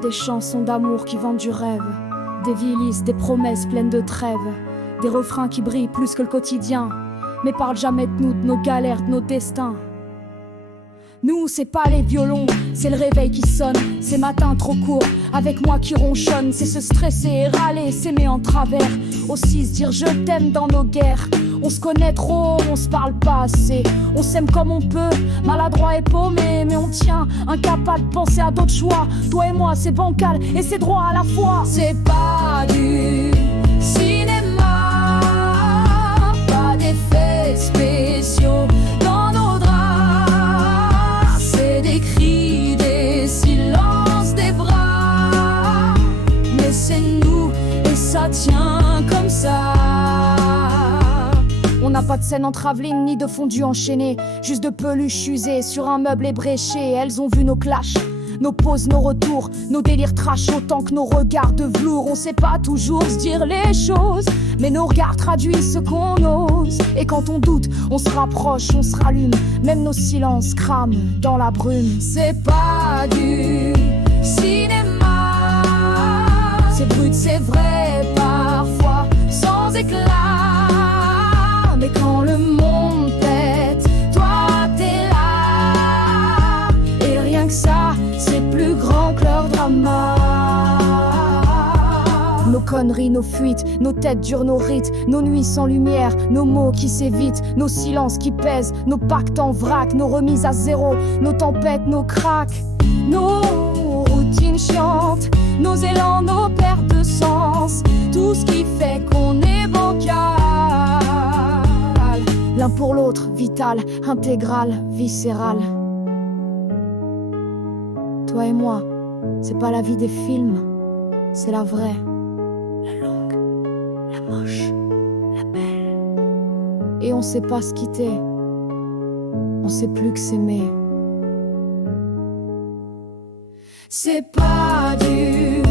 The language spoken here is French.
des chansons d'amour qui vendent du rêve, des villes, des promesses pleines de trêves, des refrains qui brillent plus que le quotidien, mais parlent jamais de nous, de nos galères, de nos destins. Nous, c'est pas les violons, c'est le réveil qui sonne, ces matins trop courts, avec moi qui ronchonne, c'est se stresser et râler, s'aimer en travers, aussi se dire je t'aime dans nos guerres. On se connaît trop, on se parle pas assez, on s'aime comme on peut, maladroit et paumé, mais on tient, incapable de penser à d'autres choix. Toi et moi, c'est bancal et c'est droit à la fois. C'est pas du cinéma, pas d'effets spéciaux dans nos draps, c'est des cris, des silences, des bras, mais c'est nous et ça tient comme ça. On n'a pas de scène en travelling ni de fondu enchaîné, juste de peluches usées sur un meuble ébréché. Elles ont vu nos clashs, nos pauses, nos retours, nos délires trash autant que nos regards de velours. On sait pas toujours se dire les choses, mais nos regards traduisent ce qu'on ose. Et quand on doute, on se rapproche, on se rallume, même nos silences crament dans la brume. C'est pas du cinéma, c'est brut, c'est vrai, parfois sans éclat. Mais quand le monde pète, toi t'es là. Et rien que ça, c'est plus grand que leur drama. Nos conneries, nos fuites, nos têtes dures, nos rites, nos nuits sans lumière, nos mots qui s'évitent, nos silences qui pèsent, nos pactes en vrac, nos remises à zéro, nos tempêtes, nos cracks, nos routines chiantes, nos élans, nos pertes de sens, tout ce qui fait qu'on est bancal. L'un pour l'autre, vital, intégral, viscéral. Toi et moi, c'est pas la vie des films, c'est la vraie. La longue, la moche, la belle. Et on sait pas se quitter, on sait plus que s'aimer. C'est pas du